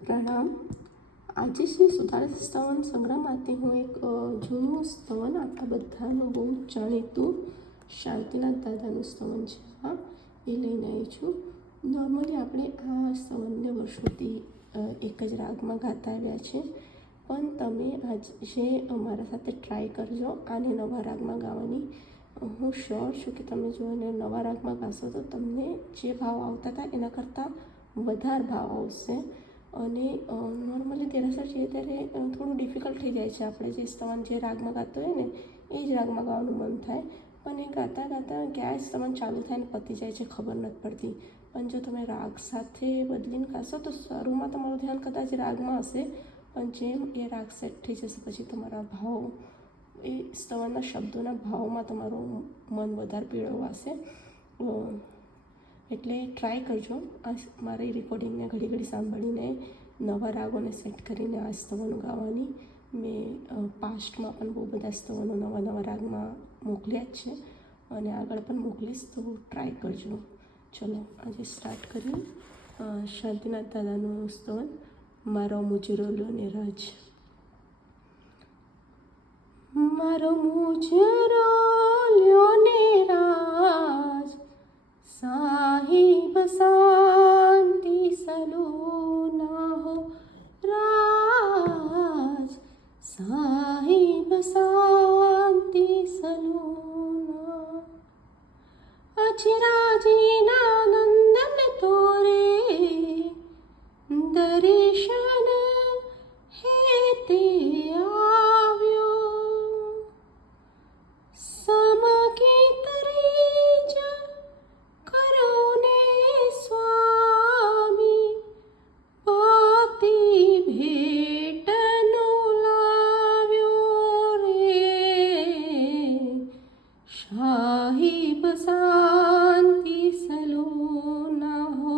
પ્રણામ। આજે શ્રી સુધાર સ્તવન સંગ્રહમાંથી હું એક જૂનું સ્તવન આપણા બધાનું બહુ જાણીતું શાંતિનાથ દાદાનું સ્તવન છે એ લઈને આવી છું। નોર્મલી આપણે આ સ્તવનને વર્ષોથી એક જ રાગમાં ગાતા આવ્યા છે, પણ તમે આજે અમારા સાથે ટ્રાય કરજો આને નવા રાગમાં ગાવાની। હું શ્યોર છું કે તમે જો એને નવા રાગમાં ગાશો તો તમને જે ભાવ આવતા હતા એના કરતાં વધારે ભાવ આવશે। અને નોર્મલી દેરાસર જઈએ ત્યારે થોડું ડિફિકલ્ટ થઈ જાય છે, આપણે જે સ્તવન જે રાગમાં ગાતો હોય ને એ જ રાગમાં ગાવાનું મન થાય, પણ એ ગાતા ગાતા ક્યાં સ્તવન ચાલુ થાય ને પતી જાય છે ખબર નથી પડતી। પણ જો તમે રાગ સાથે બદલીને ગાશો તો શરૂમાં તમારું ધ્યાન કદાચ રાગમાં હશે, પણ જેમ એ રાગ સેટ થઈ જશે પછી તમારા ભાવ એ સ્તવનના શબ્દોના ભાવમાં તમારું મન વધારે પીળવાશે। એટલે ટ્રાય કરજો આ મારી રેકોર્ડિંગને ઘડી ઘડી સાંભળીને નવા રાગોને સેટ કરીને આ સ્તવનો ગાવાની। મેં પાસ્ટમાં પણ બહુ બધા સ્તવનો નવા નવા રાગમાં મોકલ્યા જ છે અને આગળ પણ મોકલીશ, તો ટ્રાય કરજો। ચલો આજે સ્ટાર્ટ કરીએ શાંતિનાથ દાદાનું સ્તવન મારો મુજરો લો ને રાજ। મારો મુજરો લ્યો ને રાજ, સાહિબ શાંતિ સલોના હો રાજ, સાહિબ શાંતિ સલોના। અજરાજીના નંદન તોરે દર્શન હેતે આવ્યો, સમગીત રીજ કરો ને સ્વામી, ભક્તિ ભેટનો લાવ્યો રે, સાહિબ શાંતિ સલોના હો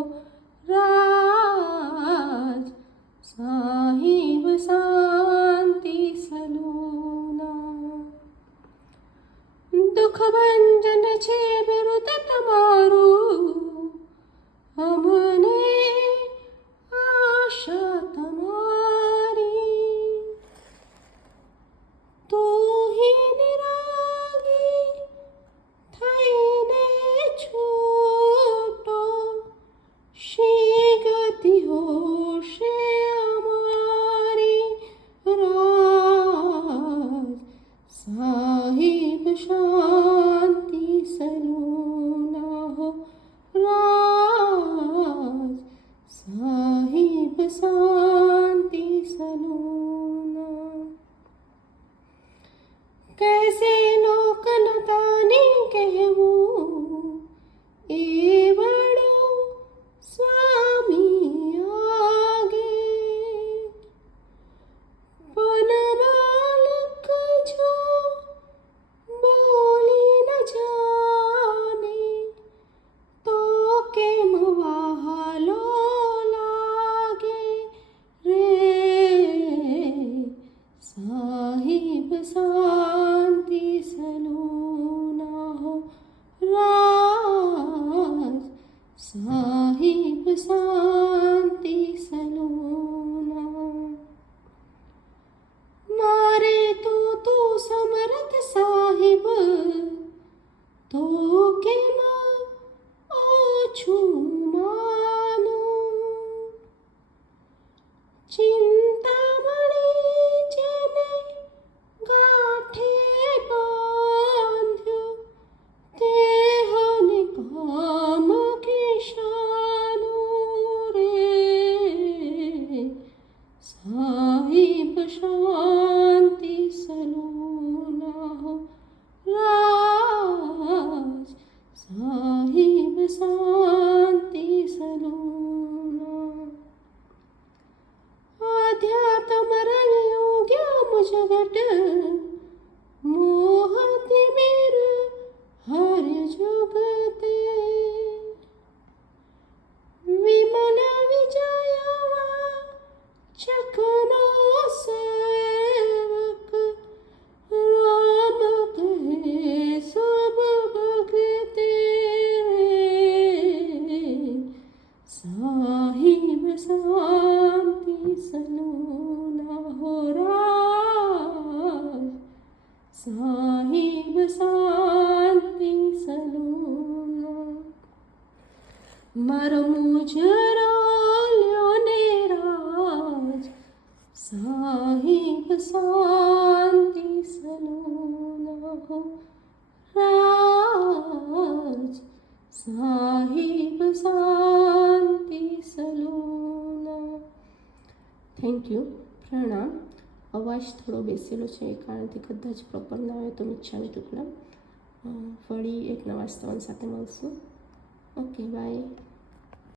રાજ, સાહિબ શાંતિ સલોના। દુઃખ ભંજન છે બિરુદ તમારું, અમને આશા તમારી, તું નિરાગી થઈને છૂટો, શી ગતિ હોશે અમારી રાજ, સાહિબ શાંતિ સલોના હો રાજ, સાહિબ શાંતિ સલોના। कैसे लोक नतानी कहूँ ए बड़ो स्वामी आगे, पन बालक जो बोली न जाने, तो केम वहालो लागे મારો મુજરાલ્યો ને રાજ સાહિબ શાંતિ સલોના હો રાજ સાહિબ શાંતિ સલોના. Thank you. પ્રણામ. અવાજ થોડો બેસેલો છે એ કારણથી કદાચ પ્રોપર ના આવે તો મિચ્છામી દુક્કડમ. ફરી એક નવા સ્તવન સાથે મળશું. Okay, by.